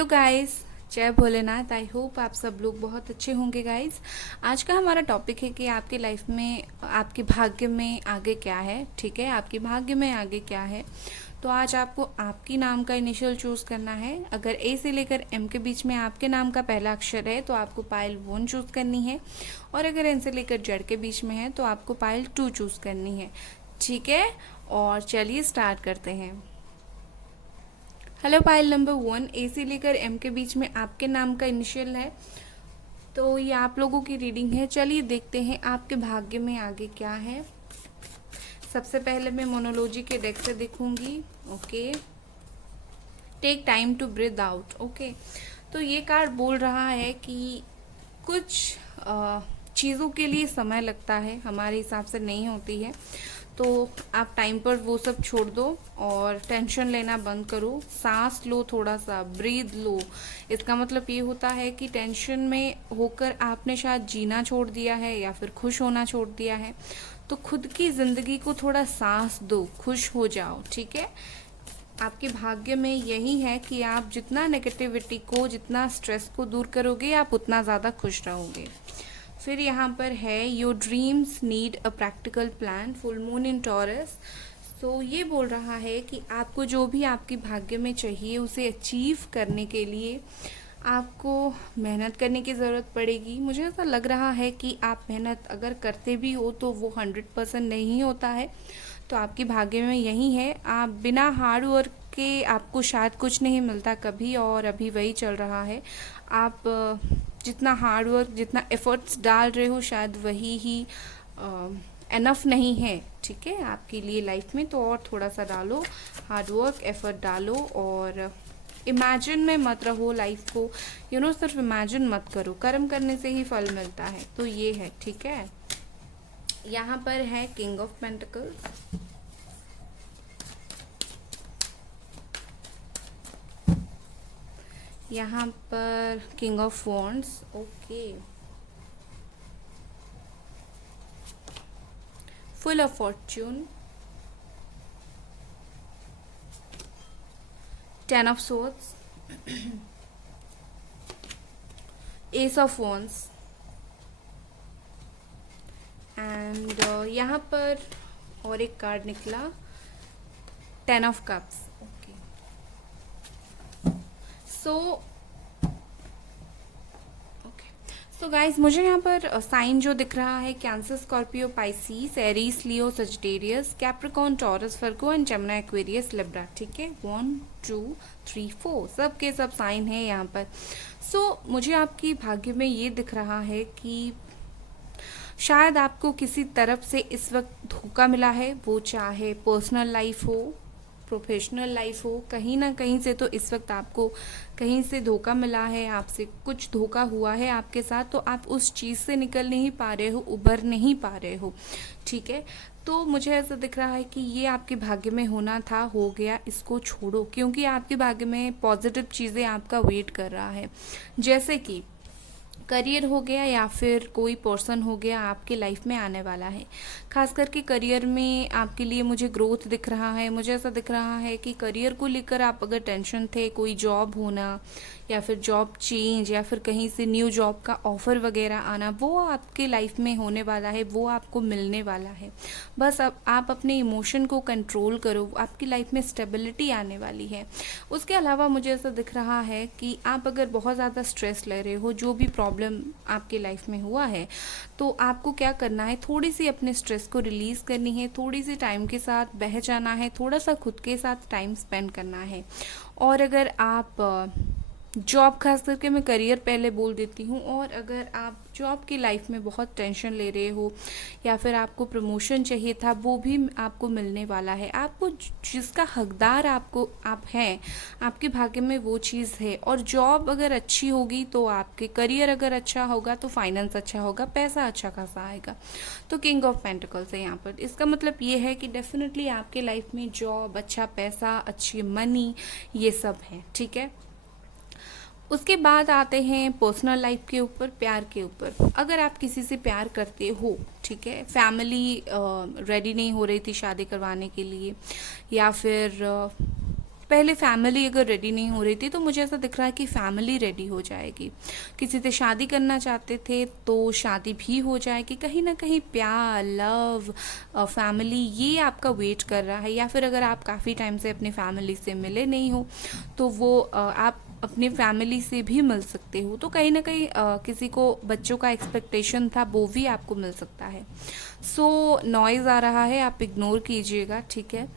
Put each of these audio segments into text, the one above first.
Hello guys. जय Bholenath. I hope आप सब लोग बहुत अच्छे होंगे गाइस। आज का हमारा टॉपिक है कि आपकी लाइफ में आपके भाग्य में आगे क्या है। ठीक है, आपके भाग्य में आगे क्या है। तो आज आपको आपकी नाम का इनिशियल चूज़ करना है। अगर ए से लेकर एम के बीच में आपके नाम का पहला अक्षर है तो आपको पायल 1 चूज़ करनी है, और अगर एन से लेकर जेड के बीच में है तो आपको पायल 2 चूज़ करनी है। ठीक है, और चलिए स्टार्ट करते हैं। हेलो, पाइल नंबर 1 ए से लेकर एम के बीच में आपके नाम का इनिशियल है, तो ये आप लोगों की रीडिंग है। चलिए देखते हैं आपके भाग्य में आगे क्या है। सबसे पहले मैं मोनोलॉजी के डेक से देखूंगी। Okay, take time to breathe out. Okay, तो ये कार्ड बोल रहा है कि कुछ चीज़ों के लिए समय लगता है, हमारे हिसाब से नहीं होती है, तो आप टाइम पर वो सब छोड़ दो और टेंशन लेना बंद करो। सांस लो, थोड़ा सा ब्रीद लो। इसका मतलब ये होता है कि टेंशन में होकर आपने शायद जीना छोड़ दिया है या फिर खुश होना छोड़ दिया है। तो खुद की ज़िंदगी को थोड़ा सांस दो, खुश हो जाओ। ठीक है, आपके भाग्य में यही है कि आप जितना नेगेटिविटी को, जितना स्ट्रेस को दूर करोगे, आप उतना ज़्यादा खुश रहोगे। फिर यहाँ पर है your dreams need a practical plan, full moon in taurus. तो ये बोल रहा है कि आपको जो भी आपके भाग्य में चाहिए उसे अचीव करने के लिए आपको मेहनत करने की ज़रूरत पड़ेगी। मुझे ऐसा लग रहा है कि आप मेहनत अगर करते भी हो तो वो 100% नहीं होता है। तो आपके भाग्य में यही है, आप बिना हार्ड वर्क के आपको शायद कुछ नहीं मिलता कभी, और अभी वही चल रहा है। आप जितना हार्ड वर्क, जितना एफर्ट्स डाल रहे हो, शायद वही ही एनफ नहीं है। ठीक है, आपके लिए लाइफ में तो और थोड़ा सा डालो, हार्ड वर्क, एफर्ट डालो, और इमेजिन में मत रहो लाइफ को। सिर्फ इमेजिन मत करो, कर्म करने से ही फल मिलता है। तो ये है। ठीक है, यहाँ पर है किंग ऑफ पेंटिकल्स, यहाँ पर king of wands. Okay, full of fortune, 10 of swords, ace of wands, and यहाँ पर और एक कार्ड निकला, 10 of cups. Okay, so guys, मुझे यहाँ पर साइन जो दिख रहा है, Cancer, Scorpio, Pisces, Aries, Leo, Sagittarius, Capricorn, Taurus, Virgo and Gemini, Aquarius, Libra. ठीक है, 1 2 3 4 सब के सब साइन है यहाँ पर। मुझे आपकी भाग्य में ये दिख रहा है कि शायद आपको किसी तरफ से इस वक्त धोखा मिला है, वो चाहे पर्सनल लाइफ हो, प्रोफेशनल लाइफ हो, कहीं ना कहीं से तो इस वक्त आपको कहीं से धोखा मिला है, आपसे कुछ धोखा हुआ है आपके साथ, तो आप उस चीज़ से निकल नहीं पा रहे हो, उभर नहीं पा रहे हो। ठीक है, तो मुझे ऐसा दिख रहा है कि ये आपके भाग्य में होना था, हो गया, इसको छोड़ो, क्योंकि आपके भाग्य में पॉजिटिव चीज़ें आपका वेट कर रहा है। जैसे कि करियर हो गया या फिर कोई पर्सन हो गया आपके लाइफ में आने वाला है। खास करके करियर में आपके लिए मुझे ग्रोथ दिख रहा है। मुझे ऐसा दिख रहा है कि करियर को लेकर आप अगर टेंशन थे, कोई जॉब होना या फिर जॉब चेंज या फिर कहीं से न्यू जॉब का ऑफर वगैरह आना, वो आपके लाइफ में होने वाला है, वो आपको मिलने वाला है। बस अब आप अपने इमोशन को कंट्रोल करो, आपकी लाइफ में स्टेबिलिटी आने वाली है। उसके अलावा मुझे ऐसा दिख रहा है कि आप अगर बहुत ज़्यादा स्ट्रेस ले रहे हो, जो भी प्रॉब्लम आपके लाइफ में हुआ है, तो आपको क्या करना है, थोड़ी सी अपने स्ट्रेस को रिलीज़ करनी है, थोड़ी सी टाइम के साथ बह जाना है, थोड़ा सा खुद के साथ टाइम स्पेंड करना है। और अगर आप जॉब, खास करके मैं करियर पहले बोल देती हूँ, और अगर आप जॉब की लाइफ में बहुत टेंशन ले रहे हो या फिर आपको प्रमोशन चाहिए था, वो भी आपको मिलने वाला है। आपको जिसका हकदार आप हैं, आपके भाग्य में वो चीज़ है। और जॉब अगर अच्छी होगी तो आपके करियर अगर अच्छा होगा तो फाइनेंस अच्छा होगा, पैसा अच्छा खासा आएगा। तो किंग ऑफ पेंटिकल्स है यहाँ पर। इसका मतलब ये है कि डेफिनेटली आपके लाइफ में जॉब, अच्छा पैसा, अच्छी मनी, ये सब है। ठीक है, उसके बाद आते हैं पर्सनल लाइफ के ऊपर, प्यार के ऊपर। अगर आप किसी से प्यार करते हो, ठीक है, फैमिली रेडी नहीं हो रही थी शादी करवाने के लिए, या फिर पहले फैमिली अगर रेडी नहीं हो रही थी, तो मुझे ऐसा दिख रहा है कि फैमिली रेडी हो जाएगी। किसी से शादी करना चाहते थे तो शादी भी हो जाएगी। कहीं ना कहीं प्यार, लव, फैमिली ये आपका वेट कर रहा है। या फिर अगर आप काफ़ी टाइम से अपनी फैमिली से मिले नहीं हो, तो वो आप अपनी फैमिली से भी मिल सकते हो। तो कहीं ना कहीं किसी को बच्चों का एक्सपेक्टेशन था, वो भी आपको मिल सकता है। सो नॉइज़ आ रहा है, आप इग्नोर कीजिएगा, ठीक है।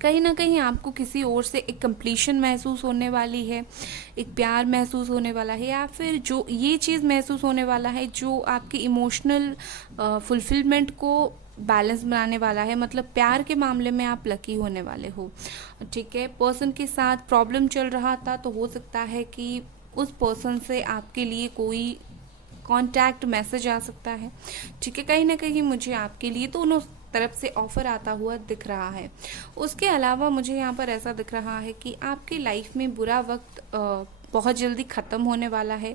कहीं ना कहीं आपको किसी और से एक कंप्लीशन महसूस होने वाली है, एक प्यार महसूस होने वाला है, या फिर जो ये चीज़ महसूस होने वाला है जो आपकी इमोशनल फुलफिलमेंट को बैलेंस बनाने वाला है। मतलब प्यार के मामले में आप लकी होने वाले हो, ठीक है। पर्सन के साथ प्रॉब्लम चल रहा था, तो हो सकता है कि उस पर्सन से आपके लिए कोई कांटेक्ट मैसेज आ सकता है, ठीक है। कहीं ना कहीं मुझे आपके लिए तो दोनों तरफ से ऑफर आता हुआ दिख रहा है। उसके अलावा मुझे यहाँ पर ऐसा दिख रहा है कि आपकी लाइफ में बुरा वक्त बहुत जल्दी ख़त्म होने वाला है,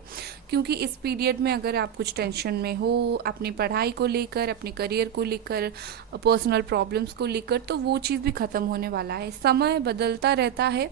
क्योंकि इस पीरियड में अगर आप कुछ टेंशन में हो अपनी पढ़ाई को लेकर, अपने करियर को लेकर, पर्सनल प्रॉब्लम्स को लेकर, तो वो चीज़ भी ख़त्म होने वाला है। समय बदलता रहता है,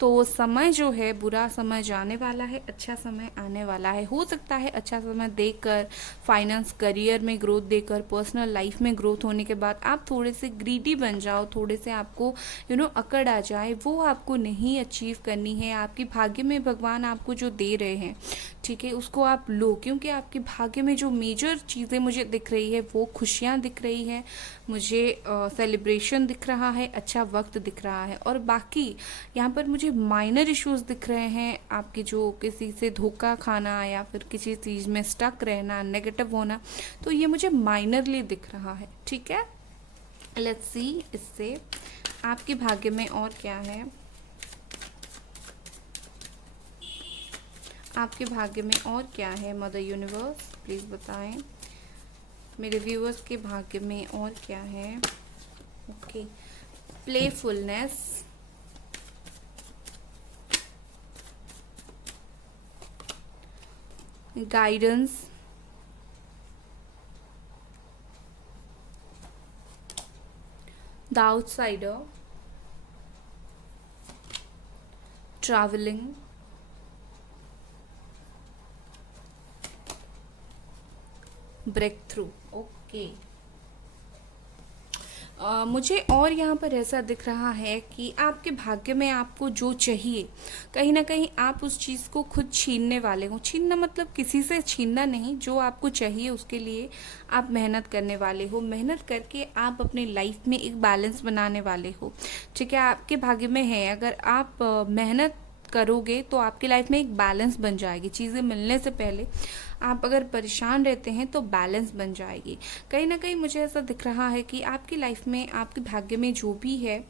तो समय जो है, बुरा समय जाने वाला है, अच्छा समय आने वाला है। हो सकता है अच्छा समय देकर, फाइनेंस, करियर में ग्रोथ देकर, पर्सनल लाइफ में ग्रोथ होने के बाद आप थोड़े से ग्रीडी बन जाओ, थोड़े से आपको अकड़ आ जाए। वो आपको नहीं अचीव करनी है। आपकी भाग्य में भगवान आपको जो दे रहे हैं, ठीक है, उसको आप लो, क्योंकि आपके भाग्य में जो मेजर चीज़ें मुझे दिख रही है वो खुशियाँ दिख रही है, मुझे सेलिब्रेशन दिख रहा है, अच्छा वक्त दिख रहा है। और बाकी यहाँ पर मुझे माइनर इश्यूज दिख रहे हैं, आपके जो किसी से धोखा खाना या फिर किसी चीज़ में स्टक रहना, नेगेटिव होना, तो ये मुझे माइनरली दिख रहा है, ठीक है। लेट्स सी इससे आपके भाग्य में और क्या है। आपके भाग्य में और क्या है मदर यूनिवर्स, प्लीज़ बताएं। मेरे व्यूअर्स के भाग्य में और क्या है। Okay, playfulness, guidance, the outsider, travelling, breakthrough. Okay, मुझे और यहाँ पर ऐसा दिख रहा है कि आपके भाग्य में आपको जो चाहिए, कहीं ना कहीं आप उस चीज़ को खुद छीनने वाले हो। छीनना मतलब किसी से छीनना नहीं, जो आपको चाहिए उसके लिए आप मेहनत करने वाले हो। मेहनत करके आप अपनी लाइफ में एक बैलेंस बनाने वाले हो, ठीक है। आपके भाग्य में है, अगर आप मेहनत करोगे तो आपकी लाइफ में एक बैलेंस बन जाएगी। चीज़ें मिलने से पहले आप अगर परेशान रहते हैं तो बैलेंस बन जाएगी। कहीं ना कहीं मुझे ऐसा दिख रहा है कि आपकी लाइफ में, आपके भाग्य में जो भी है,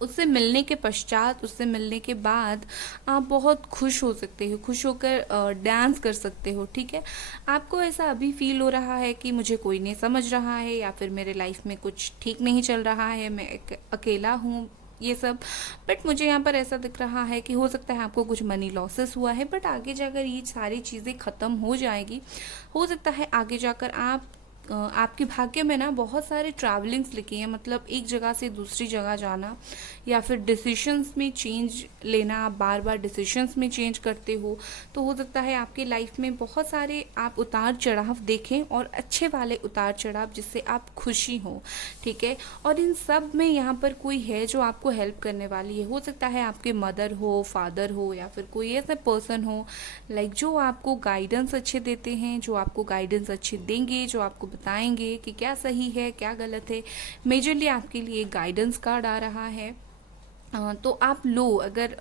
उससे मिलने के पश्चात, उससे मिलने के बाद आप बहुत खुश हो सकते हो, खुश होकर डांस कर सकते हो, ठीक है। आपको ऐसा अभी फील हो रहा है कि मुझे कोई नहीं समझ रहा है, या फिर मेरे लाइफ में कुछ ठीक नहीं चल रहा है, मैं अकेला हूँ, ये सब। बट मुझे यहाँ पर ऐसा दिख रहा है कि हो सकता है आपको कुछ मनी लॉसेस हुआ है, बट आगे जाकर ये सारी चीज़ें ख़त्म हो जाएगी। हो सकता है आगे जाकर आपके भाग्य में ना बहुत सारे ट्रैवलिंग्स लिखी हैं, मतलब एक जगह से दूसरी जगह जाना, या फिर डिसीशंस में चेंज लेना। आप बार बार डिसीशंस में चेंज करते हो, तो हो सकता है आपकी लाइफ में बहुत सारे आप उतार चढ़ाव देखें, और अच्छे वाले उतार चढ़ाव जिससे आप खुशी हो, ठीक है। और इन सब में यहाँ पर कोई है जो आपको हेल्प करने वाली है। हो सकता है आपके मदर हो, फादर हो, या फिर कोई ऐसा पर्सन हो लाइक जो आपको गाइडेंस अच्छे देते हैं, जो आपको गाइडेंस अच्छे देंगे, जो आपको बताएंगे कि क्या सही है क्या गलत है। मेजरली आपके लिए गाइडेंस कार्ड आ रहा है, तो आप लो। अगर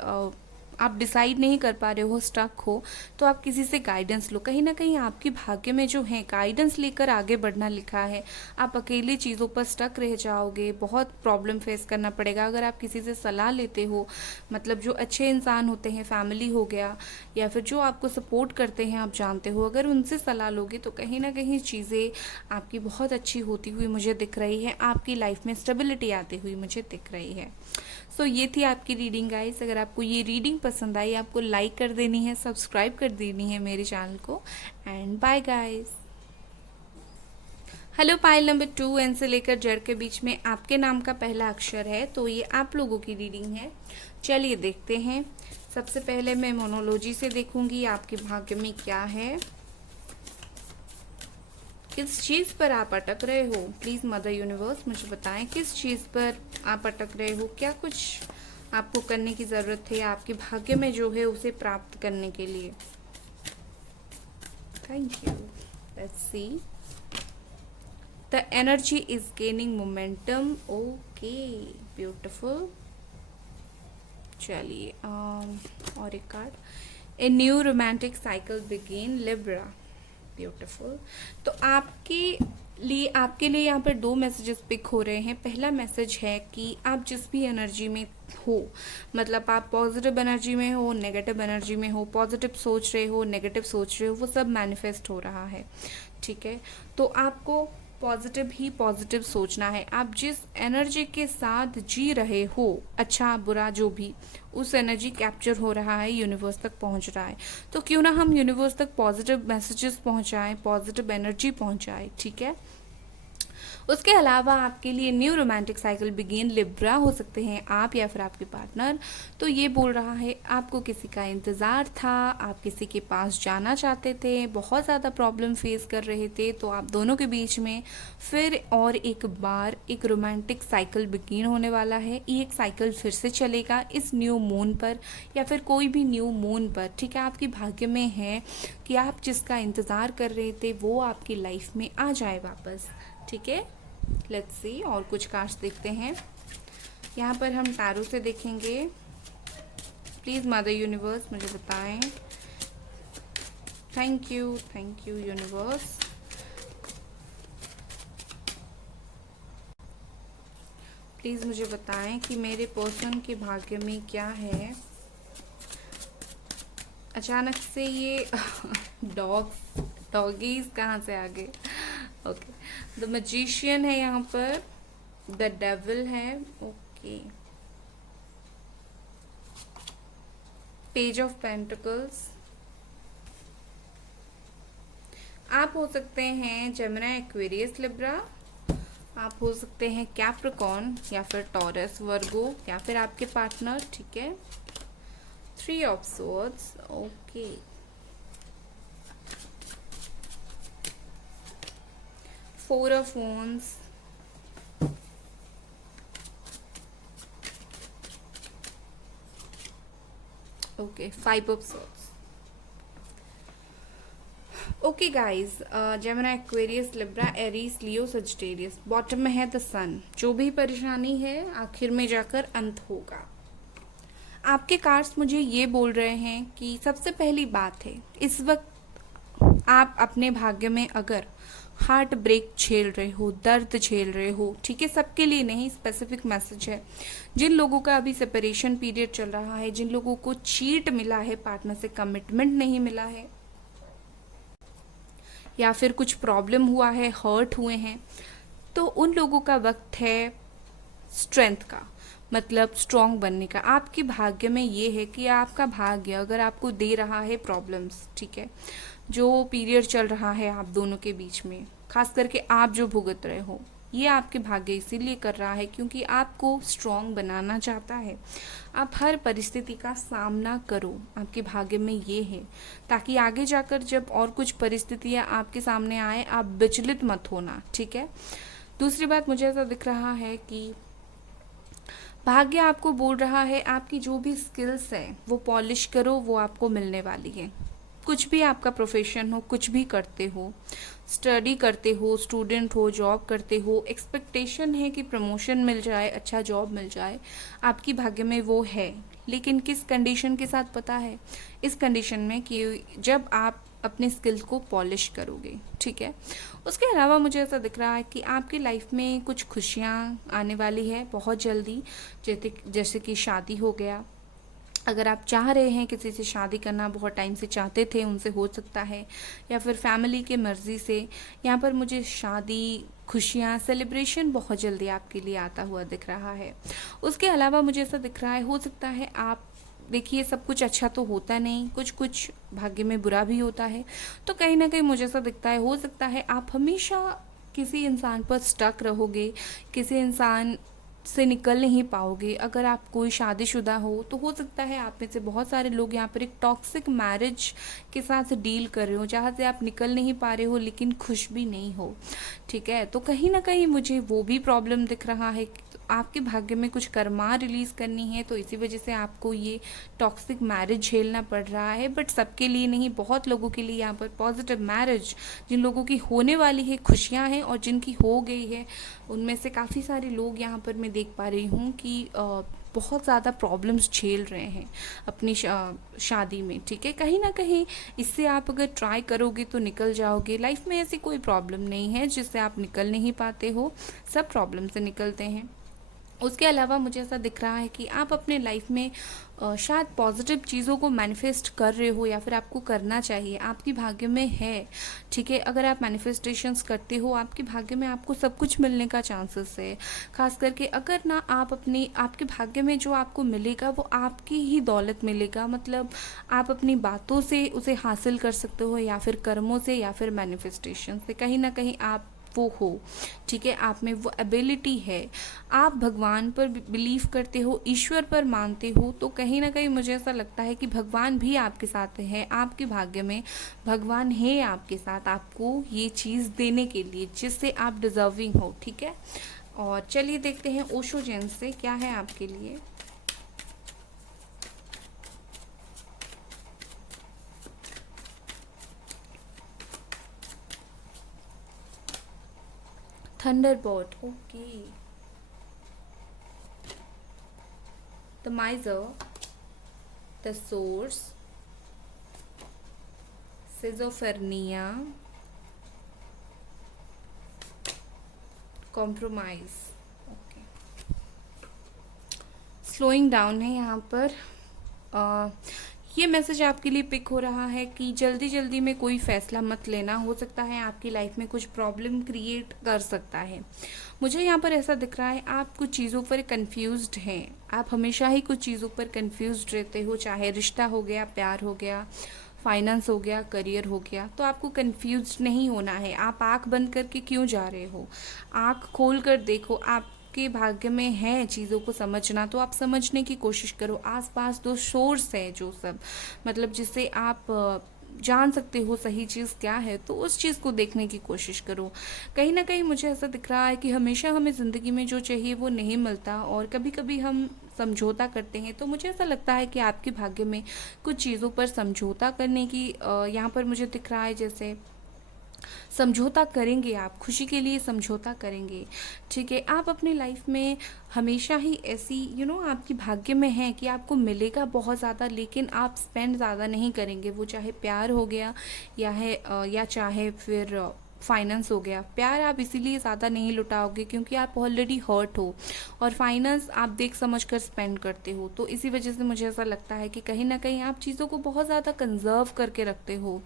आप डिसाइड नहीं कर पा रहे हो, स्टक हो, तो आप किसी से गाइडेंस लो। कहीं ना कहीं आपके भाग्य में जो है गाइडेंस लेकर आगे बढ़ना लिखा है। आप अकेले चीज़ों पर स्टक रह जाओगे, बहुत प्रॉब्लम फेस करना पड़ेगा। अगर आप किसी से सलाह लेते हो, मतलब जो अच्छे इंसान होते हैं, फैमिली हो गया, या फिर जो आपको सपोर्ट करते हैं, आप जानते हो, अगर उनसे सलाह लोगे तो कहीं ना कहीं चीज़ें आपकी बहुत अच्छी होती हुई मुझे दिख रही है। आपकी लाइफ में स्टेबिलिटी आती हुई मुझे दिख रही है। सो ये थी आपकी रीडिंग गाइस। अगर आपको ये रीडिंग पसंद आई, आपको लाइक कर देनी है, सब्सक्राइब कर देनी है मेरे चैनल को। And bye guys. Hello, pile number 2 N से लेकर जेड के बीच में आपके नाम का पहला अक्षर है, तो ये आप लोगों की रीडिंग है। चलिए देखते हैं। सबसे पहले मैं मोनोलॉजी से देखूंगी आपके भाग्य में क्या है, किस चीज़ पर आप अटक रहे हो। प्लीज़ मदर यूनिवर्स मुझे बताएं किस चीज़ पर आप अटक रहे हो, क्या कुछ आपको करने की ज़रूरत है आपके भाग्य में जो है उसे प्राप्त करने के लिए। Thank you. Let's see. The energy is gaining momentum. Okay, beautiful. चलिए और एक card. A new romantic cycle begin, Libra. Beautiful. तो आपके लिए यहाँ पर 2 मैसेजेस पिक हो रहे हैं। पहला मैसेज है कि आप जिस भी एनर्जी में हो, मतलब आप पॉजिटिव एनर्जी में हो, नेगेटिव एनर्जी में हो, पॉजिटिव सोच रहे हो, नेगेटिव सोच रहे हो, वो सब मैनिफेस्ट हो रहा है। ठीक है, तो आपको पॉजिटिव ही पॉजिटिव सोचना है। आप जिस एनर्जी के साथ जी रहे हो, अच्छा बुरा जो भी, उस एनर्जी कैप्चर हो रहा है, यूनिवर्स तक पहुंच रहा है। तो क्यों ना हम यूनिवर्स तक पॉजिटिव मैसेजेस पहुंचाएं, पॉजिटिव एनर्जी पहुंचाएं। ठीक है, उसके अलावा आपके लिए new romantic cycle begin, Libra हो सकते हैं आप या फिर आपके पार्टनर। तो ये बोल रहा है आपको किसी का इंतज़ार था, आप किसी के पास जाना चाहते थे, बहुत ज़्यादा प्रॉब्लम फेस कर रहे थे, तो आप दोनों के बीच में फिर और एक बार एक रोमांटिक साइकिल बिगिन होने वाला है। ये एक साइकिल फिर से चलेगा इस न्यू मून पर या फिर कोई भी न्यू मून पर। ठीक है, आपके भाग्य में है कि आप जिसका इंतज़ार कर रहे थे वो आपकी लाइफ में आ जाए वापस। ठीक है, लेट्स सी और कुछ कार्ड्स देखते हैं। यहाँ पर हम टैरो से देखेंगे। प्लीज़ मदर यूनिवर्स मुझे बताएं। Thank you universe. प्लीज़ मुझे बताएं कि मेरे पर्सन के भाग्य में क्या है। अचानक से ये डॉगीज कहाँ से आ गए। ओके, द मैजिशियन है यहाँ पर, द डेविल है। Okay, page of pentacles. आप हो सकते हैं जेमिनी, एक्वेरियस, लिब्रा। आप हो सकते हैं कैप्रिकॉर्न या फिर टॉरस, वर्गो या फिर आपके पार्टनर। ठीक है, 3 of swords. Okay, 4 of wands, okay, 5 of swords। Okay guys, Gemini, Aquarius, Libra, Aries, Leo, Sagittarius. Bottom में है द सन। जो भी परेशानी है आखिर में जाकर अंत होगा। आपके कार्ड्स मुझे ये बोल रहे हैं कि सबसे पहली बात है, इस वक्त आप अपने भाग्य में अगर हार्ट ब्रेक झेल रहे हो, दर्द झेल रहे हो, ठीक है, सबके लिए नहीं, स्पेसिफिक मैसेज है। जिन लोगों का अभी सेपरेशन पीरियड चल रहा है, जिन लोगों को चीट मिला है, पार्टनर से कमिटमेंट नहीं मिला है, या फिर कुछ प्रॉब्लम हुआ है, हर्ट हुए हैं, तो उन लोगों का वक्त है स्ट्रेंथ का, मतलब स्ट्रांग बनने का। आपके भाग्य में ये है कि आपका भाग्य अगर आपको दे रहा है प्रॉब्लम्स, ठीक है, जो पीरियड चल रहा है आप दोनों के बीच में, खास करके आप जो भुगत रहे हो, ये आपके भाग्य इसीलिए कर रहा है क्योंकि आपको स्ट्रांग बनाना चाहता है। आप हर परिस्थिति का सामना करो, आपके भाग्य में ये है, ताकि आगे जाकर जब और कुछ परिस्थितियाँ आपके सामने आए आप विचलित मत होना। ठीक है, दूसरी बात मुझे ऐसा दिख रहा है कि भाग्य आपको बोल रहा है आपकी जो भी स्किल्स हैं वो पॉलिश करो, वो आपको मिलने वाली है। कुछ भी आपका प्रोफेशन हो, कुछ भी करते हो, स्टडी करते हो, स्टूडेंट हो, जॉब करते हो, एक्सपेक्टेशन है कि प्रमोशन मिल जाए, अच्छा जॉब मिल जाए, आपकी भाग्य में वो है। लेकिन किस कंडीशन के साथ पता है? इस कंडीशन में कि जब आप अपने स्किल्स को पॉलिश करोगे। ठीक है, उसके अलावा मुझे ऐसा दिख रहा है कि आपकी लाइफ में कुछ खुशियाँ आने वाली है बहुत जल्दी, जैसे कि शादी हो गया। अगर आप चाह रहे हैं किसी से शादी करना, बहुत टाइम से चाहते थे, उनसे हो सकता है, या फिर फैमिली के मर्ज़ी से यहाँ पर मुझे शादी, खुशियाँ, सेलिब्रेशन बहुत जल्दी आपके लिए आता हुआ दिख रहा है। उसके अलावा मुझे ऐसा दिख रहा है, हो सकता है आप देखिए, सब कुछ अच्छा तो होता नहीं, कुछ कुछ भाग्य में बुरा भी होता है, तो कहीं ना कहीं मुझे ऐसा दिखता है, हो सकता है आप हमेशा किसी इंसान पर स्टक रहोगे, किसी इंसान से निकल नहीं पाओगे। अगर आप कोई शादीशुदा हो सकता है आप में से बहुत सारे लोग यहाँ पर एक टॉक्सिक मैरिज के साथ डील कर रहे हो, जहाँ से आप निकल नहीं पा रहे हो लेकिन खुश भी नहीं हो, ठीक है। तो कहीं ना कहीं मुझे वो भी प्रॉब्लम दिख रहा है। आपके भाग्य में कुछ कर्मा रिलीज़ करनी है, तो इसी वजह से आपको ये टॉक्सिक मैरिज झेलना पड़ रहा है। बट सबके लिए नहीं, बहुत लोगों के लिए यहाँ पर पॉजिटिव मैरिज, जिन लोगों की होने वाली है, खुशियाँ हैं, और जिनकी हो गई है उनमें से काफ़ी सारे लोग यहाँ पर मैं देख पा रही हूँ कि बहुत ज़्यादा प्रॉब्लम्स झेल रहे हैं अपनी शादी में, ठीक है। कहीं ना कहीं इससे आप अगर ट्राई करोगे तो निकल जाओगे। लाइफ में ऐसी कोई प्रॉब्लम नहीं है जिससे आप निकल नहीं पाते हो, सब प्रॉब्लम से निकलते हैं। उसके अलावा मुझे ऐसा दिख रहा है कि आप अपने लाइफ में शायद पॉजिटिव चीज़ों को मैनिफेस्ट कर रहे हो, या फिर आपको करना चाहिए, आपकी भाग्य में है, ठीक है। अगर आप मैनिफेस्टेशंस करते हो, आपके भाग्य में आपको सब कुछ मिलने का चांसेस है। खास करके अगर ना आप आपके भाग्य में जो आपको मिलेगा वो आपकी ही दौलत मिलेगा, मतलब आप अपनी बातों से उसे हासिल कर सकते हो, या फिर कर्मों से, या फिर मैनिफेस्टेशन से। कहीं ना कहीं आप वो हो, ठीक है, आप में वो एबिलिटी है। आप भगवान पर बिलीव करते हो, ईश्वर पर मानते हो, तो कहीं ना कहीं मुझे ऐसा लगता है कि भगवान भी आपके साथ है। आपके भाग्य में भगवान है आपके साथ, आपको ये चीज़ देने के लिए जिससे आप डिजर्विंग हो, ठीक है। और चलिए देखते हैं ओशो जैन से क्या है आपके लिए। Thunderbird, okay. The miser, the source, schizophrenia, compromise, okay. Slowing down है यहाँ पर। ये मैसेज आपके लिए पिक हो रहा है कि जल्दी जल्दी में कोई फैसला मत लेना, हो सकता है आपकी लाइफ में कुछ प्रॉब्लम क्रिएट कर सकता है। मुझे यहाँ पर ऐसा दिख रहा है आप कुछ चीज़ों पर कंफ्यूज्ड हैं। आप हमेशा ही कुछ चीज़ों पर कंफ्यूज्ड रहते हो, चाहे रिश्ता हो गया, प्यार हो गया, फाइनेंस हो गया, करियर हो गया। तो आपको कंफ्यूज्ड नहीं होना है। आप आँख बंद करके क्यों जा रहे हो? आँख खोल कर देखो, आप के भाग्य में है चीज़ों को समझना, तो आप समझने की कोशिश करो। आसपास दो सोर्स है जो सब, मतलब जिससे आप जान सकते हो सही चीज़ क्या है, तो उस चीज़ को देखने की कोशिश करो। कहीं ना कहीं मुझे ऐसा दिख रहा है कि हमेशा हमें ज़िंदगी में जो चाहिए वो नहीं मिलता, और कभी कभी हम समझौता करते हैं। तो मुझे ऐसा लगता है कि आपके भाग्य में कुछ चीज़ों पर समझौता करने की यहाँ पर मुझे दिख रहा है, जैसे समझौता करेंगे, आप खुशी के लिए समझौता करेंगे, ठीक है। आप अपनी लाइफ में हमेशा ही ऐसी आपकी भाग्य में है कि आपको मिलेगा बहुत ज़्यादा, लेकिन आप स्पेंड ज़्यादा नहीं करेंगे। वो चाहे प्यार हो गया या चाहे फिर फाइनेंस हो गया। प्यार आप इसीलिए ज़्यादा नहीं लुटाओगे क्योंकि आप ऑलरेडी हर्ट हो, और फाइनेंस आप देख समझ कर स्पेंड करते हो। तो इसी वजह से मुझे ऐसा लगता है कि कहीं ना कहीं आप चीज़ों को बहुत ज़्यादा कंजर्व करके रखते हो।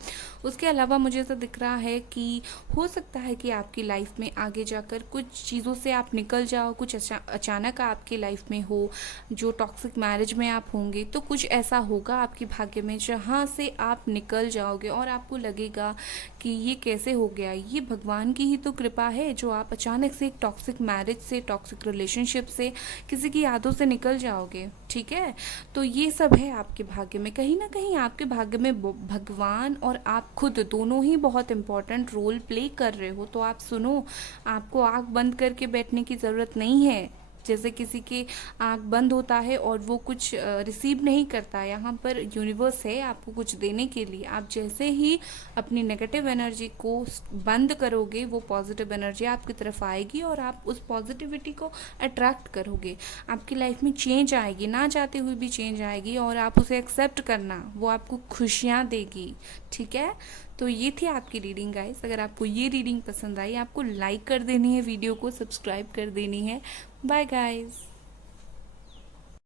उसके अलावा मुझे ऐसा दिख रहा है कि हो सकता है कि आपकी लाइफ में आगे जाकर कुछ चीज़ों से आप निकल जाओ, कुछ अचानक आपकी लाइफ में हो, जो टॉक्सिक मैरिज में आप होंगे, तो कुछ ऐसा होगा आपके भाग्य में जहाँ से आप निकल जाओगे और आपको लगेगा कि ये कैसे हो गया, ये भगवान की ही तो कृपा है जो आप अचानक से एक टॉक्सिक मैरिज से, टॉक्सिक रिलेशनशिप से, किसी की यादों से निकल जाओगे, ठीक है। तो ये सब है आपके भाग्य में। कहीं ना कहीं आपके भाग्य में भगवान और आप खुद दोनों ही बहुत इंपॉर्टेंट रोल प्ले कर रहे हो। तो आप सुनो, आपको आँख बंद करके बैठने की ज़रूरत नहीं है। जैसे किसी के आँख बंद होता है और वो कुछ रिसीव नहीं करता, यहाँ पर यूनिवर्स है आपको कुछ देने के लिए। आप जैसे ही अपनी नेगेटिव एनर्जी को बंद करोगे, वो पॉजिटिव एनर्जी आपकी तरफ आएगी और आप उस पॉजिटिविटी को अट्रैक्ट करोगे। आपकी लाइफ में चेंज आएगी, ना चाहते हुए भी चेंज आएगी, और आप उसे एक्सेप्ट करना, वो आपको खुशियाँ देगी, ठीक है। तो ये थी आपकी रीडिंग गाइस। अगर आपको ये रीडिंग पसंद आई, आपको लाइक कर देनी है, वीडियो को सब्सक्राइब कर देनी है। Bye guys.